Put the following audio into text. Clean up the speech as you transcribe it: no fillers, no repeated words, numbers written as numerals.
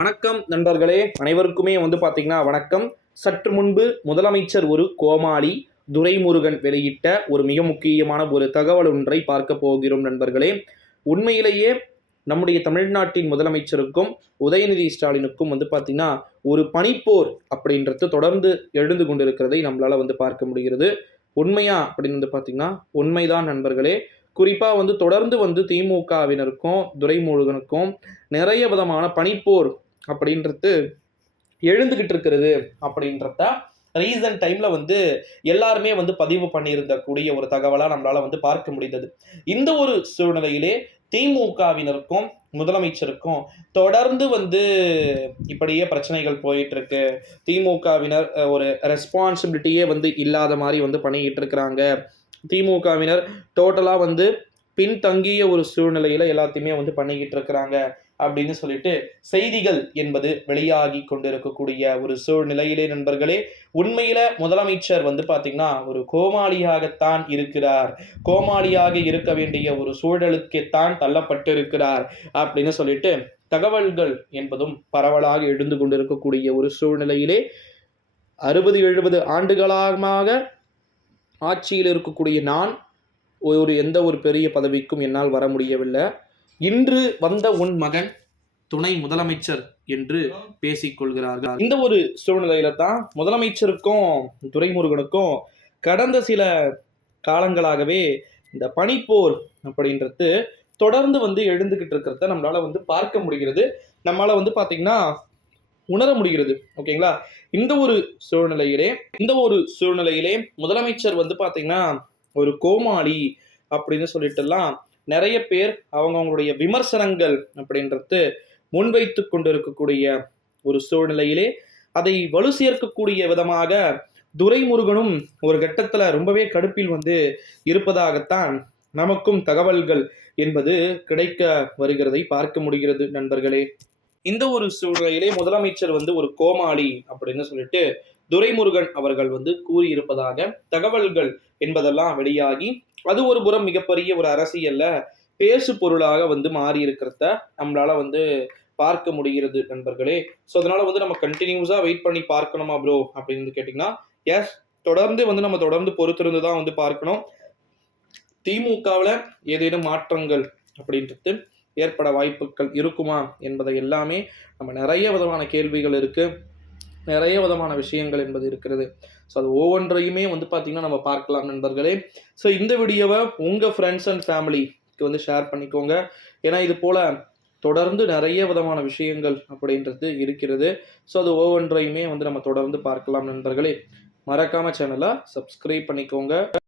வணக்கம் நண்பர்களே, அனைவருக்குமே பார்த்தீங்கன்னா வணக்கம். சற்று முன்பு முதலமைச்சர் ஒரு கோமாளி துரைமுருகன் வெளியிட்ட ஒரு மிக முக்கியமான ஒரு தகவல் ஒன்றை பார்க்க போகிறோம் நண்பர்களே. உண்மையிலேயே நம்முடைய தமிழ்நாட்டின் முதலமைச்சருக்கும் உதயநிதி ஸ்டாலினுக்கும் பார்த்தீங்கன்னா ஒரு பனிப்போர் அப்படின்றது தொடர்ந்து எழுந்து கொண்டிருக்கிறதை நம்மளால பார்க்க முடிகிறது. உண்மையா அப்படின்னு பார்த்தீங்கன்னா உண்மைதான் நண்பர்களே. குறிப்பாக தொடர்ந்து திமுகவினருக்கும் துரைமுருகனுக்கும் நிறைய விதமான பனிப்போர் அப்படின்றது எழுந்துகிட்டு இருக்கிறது அப்படின்றத ரீசன்ட் டைம்ல எல்லாருமே பதிவு பண்ணியிருந்த கூடிய ஒரு தகவலா நம்மளால பார்க்க முடிந்தது. இந்த ஒரு சூழ்நிலையிலே திமுகவினருக்கும் முதலமைச்சருக்கும் தொடர்ந்து இப்படியே பிரச்சனைகள் போயிட்டு இருக்கு. திமுகவினர் ஒரு ரெஸ்பான்சிபிலிட்டியே இல்லாத மாதிரி பண்ணிக்கிட்டு இருக்கிறாங்க. திமுகவினர் டோட்டலா பின்தங்கிய ஒரு சூழ்நிலையில எல்லாத்தையுமே பண்ணிக்கிட்டு இருக்கிறாங்க அப்படின்னு சொல்லிட்டு செய்திகள் என்பது வெளியாகி கொண்டிருக்கக்கூடிய ஒரு சூழ்நிலையிலே நண்பர்களே, உண்மையில முதலமைச்சர் பாத்தீங்கன்னா ஒரு கோமாளியாகத்தான் இருக்கிறார். கோமாளியாக இருக்க வேண்டிய ஒரு சூழலுக்குத்தான் தள்ளப்பட்டு இருக்கிறார் அப்படின்னு சொல்லிட்டு தகவல்கள் என்பதும் பரவலாக எழுந்து கொண்டிருக்கக்கூடிய ஒரு சூழ்நிலையிலே 60-70 ஆண்டுகளாக ஆட்சியில் இருக்கக்கூடிய நான் எந்த ஒரு பெரிய பதவிக்கும் என்னால் வர முடியவில்லை. இன்று வந்த உன் மகன் துணை முதலமைச்சர் என்று பேசிக்கொள்கிறார்கள். இந்த ஒரு சூழ்நிலையில தான் முதலமைச்சருக்கும் துரைமுருகனுக்கும் கடந்த சில காலங்களாகவே இந்த பனிப்போர் அப்படின்றது தொடர்ந்து எழுந்துகிட்டு இருக்கிறத நம்மளால பார்க்க முடிகிறது. நம்மளால பாத்தீங்கன்னா உணர முடிகிறது. ஓகேங்களா? இந்த ஒரு சூழ்நிலையிலே முதலமைச்சர் பாத்தீங்கன்னா ஒரு கோமாளி அப்படின்னு சொல்லிட்டுலாம் நிறைய பேர் அவங்களுடைய விமர்சனங்கள் அப்படின்றது முன்வைத்து கொண்டிருக்கக்கூடிய ஒரு சூழ்நிலையிலே அதை வலு சேர்க்கக்கூடிய விதமாக துரைமுருகனும் ஒரு கட்டத்துல ரொம்பவே கடுப்பில் இருப்பதாகத்தான் நமக்கும் தகவல்கள் என்பது கிடைக்க வருகிறதை பார்க்க முடிகிறது நண்பர்களே. இந்த ஒரு சூழ்நிலையிலே முதலமைச்சர் ஒரு கோமாளி அப்படின்னு சொல்லிட்டு துரைமுருகன் அவர்கள் கூறியிருப்பதாக தகவல்கள் என்பதெல்லாம் வெளியாகி அது ஒரு புறம் மிகப்பெரிய ஒரு அரசியல்ல பேசு பொருளாக மாறி இருக்கிறத நம்மளால பார்க்க முடிகிறது நண்பர்களே. ஸோ அதனால நம்ம கண்டினியூஸா வெயிட் பண்ணி பார்க்கணுமா ப்ரோ அப்படின்னு கேட்டிங்கன்னா எஸ், தொடர்ந்து நம்ம தொடர்ந்து பொறுத்திருந்து தான் பார்க்கணும். திமுகவில் ஏதேனும் மாற்றங்கள் அப்படின்றது ஏற்பட வாய்ப்புகள் இருக்குமா என்பதை எல்லாமே நம்ம நிறைய விதமான கேள்விகள் இருக்கு, நிறைய விதமான விஷயங்கள் என்பது இருக்கிறது. ஸோ அது ஒவ்வொன்றையுமே பார்த்தீங்கன்னா நம்ம பார்க்கலாம் நண்பர்களே. ஸோ இந்த வீடியோவை உங்கள் ஃப்ரெண்ட்ஸ் அண்ட் ஃபேமிலிக்கு ஷேர் பண்ணிக்கோங்க. ஏன்னா இது போல் தொடர்ந்து நிறைய விதமான விஷயங்கள் அப்படின்றது இருக்கிறது. ஸோ அது ஒவ்வொன்றையுமே நம்ம தொடர்ந்து பார்க்கலாம் நண்பர்களே. மறக்காம சேனலை சப்ஸ்கிரைப் பண்ணிக்கோங்க.